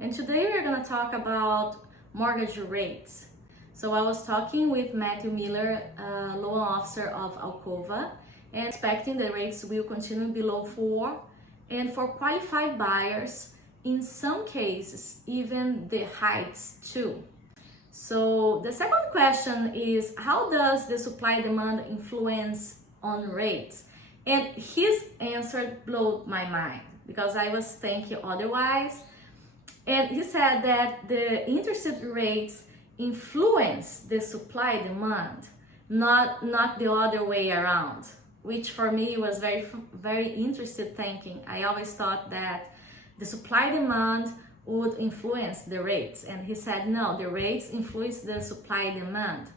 and today we're going to talk about mortgage rates. So I was talking with Matthew Miller, loan officer of Alcova, and expecting the rates will continue below 4, and for qualified buyers, in some cases, even the heights too. So the second question is, how does the supply demand influence on rates? And his answer blew my mind because I was thinking otherwise. And he said that the interest rates influence the supply demand, not the other way around, which for me was very interesting thinking. I always thought that the supply demand would influence the rates, and he said no, the rates influence the supply demand.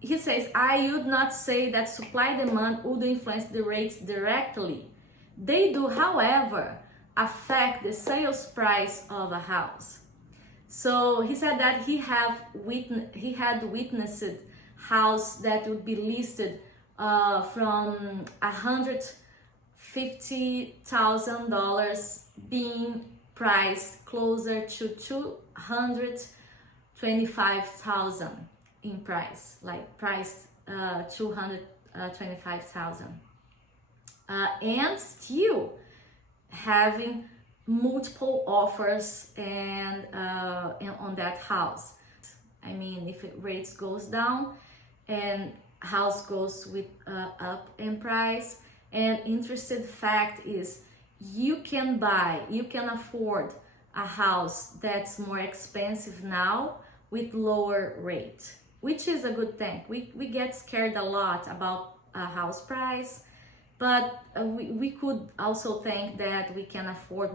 He says, I would not say that supply demand would influence the rates directly. They do, however, affect the sales price of a house. So he said that he had witnessed house that would be listed from $150,000 being priced closer to $225,000 in price, like priced $225,000, and still having multiple offers and on that house. I mean, if rates goes down and house goes with up in price, and interesting fact is you can afford a house that's more expensive now with lower rate, which is a good thing. We get scared a lot about a house price, but we could also think that we can afford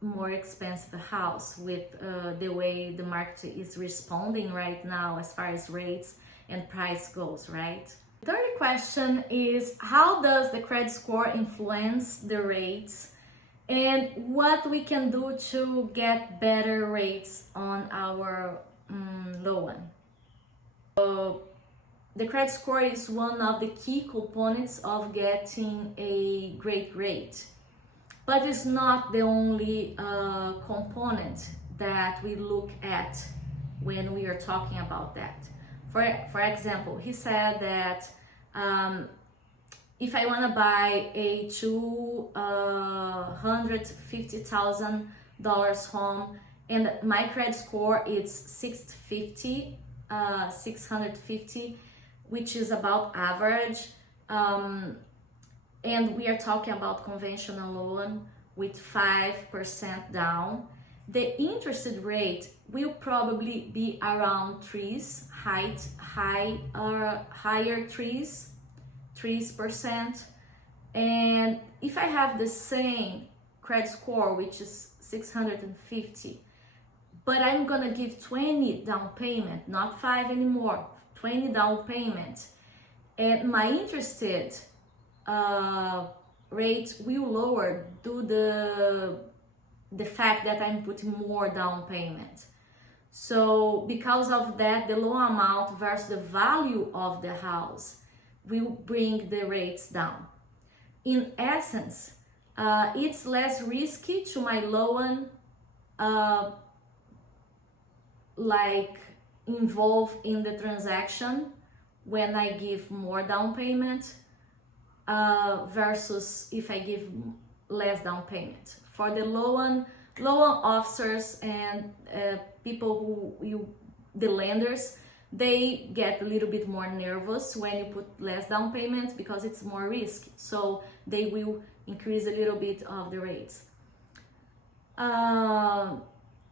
more expensive house with the way the market is responding right now as far as rates and price goes, right? The third question is, how does the credit score influence the rates, and what we can do to get better rates on our loan? The credit score is one of the key components of getting a great rate, but it's not the only component that we look at when we are talking about that. For example, he said that if I want to buy a $250,000 home and my credit score is 650, which is about average, and we are talking about conventional loan with 5% down, the interest rate will probably be around higher 3%. And if I have the same credit score, which is 650, but I'm gonna give 20 down payment, not 5 anymore, 20 down payment, and my interest rate will lower due to the fact that I'm putting more down payment. So because of that, the loan amount versus the value of the house will bring the rates down. In essence, it's less risky to my loan like involved in the transaction when I give more down payment versus if I give less down payment. For the loan officers and people the lenders, they get a little bit more nervous when you put less down payment because it's more risk. So they will increase a little bit of the rates.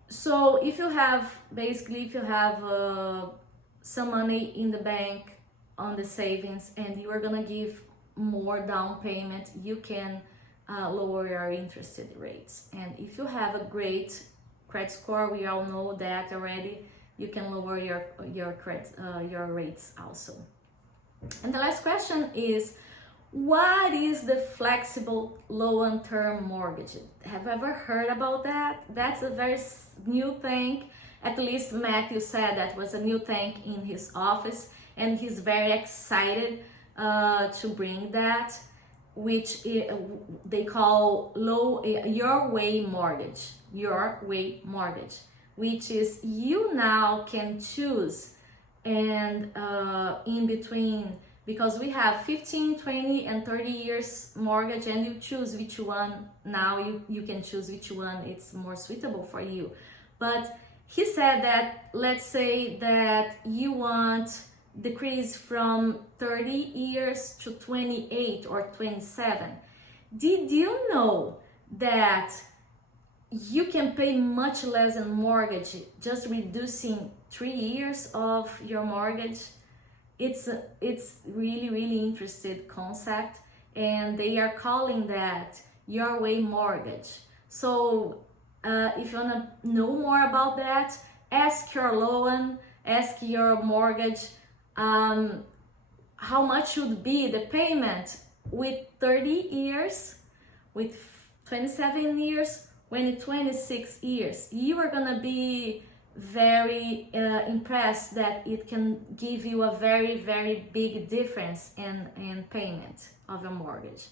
So if you have some money in the bank on the savings and you are gonna give more down payment, you can lower your interest rates. And if you have a great credit score, we all know that already, you can lower your rates also. And the last question is, what is the flexible long-term mortgage? Have you ever heard about that? That's a very new thing. At least Matthew said that was a new thing in his office, and he's very excited to bring that. which they call your way mortgage, which is you now can choose, and in between, because we have 15, 20 and 30 years mortgage, and you choose which one. Now you can choose which one it's more suitable for you. But he said that, let's say that you want decrease from 30 years to 28 or 27. Did you know that you can pay much less in mortgage just reducing 3 years of your mortgage? It's really, really interesting concept, and they are calling that your way mortgage. So if you want to know more about that, ask your loan, ask your mortgage, how much should be the payment with 30 years, with 27 years, when 26 years. You are gonna be very impressed that it can give you a very, very big difference in payment of your mortgage.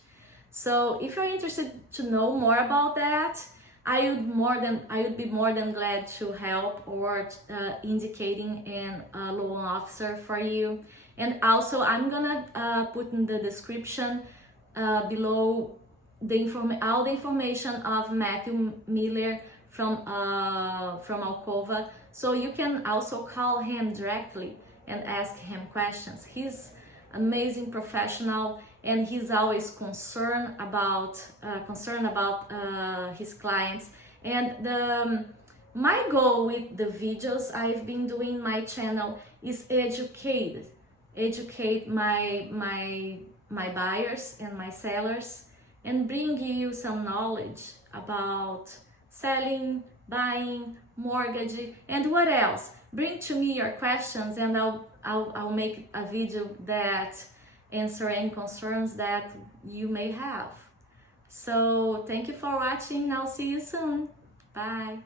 So if you're interested to know more about that, I would be more than glad to help, or indicating a loan officer for you. And also I'm gonna put in the description below all the information of Matthew Miller from Alcova, so you can also call him directly and ask him questions. He's amazing professional, and he's always concerned about his clients. And my goal with the videos I've been doing in my channel is educate my buyers and my sellers, and bring you some knowledge about selling, buying, mortgage, and what else. Bring to me your questions, and I'll make a video that answer any concerns that you may have. So thank you for watching. I'll see you soon. Bye.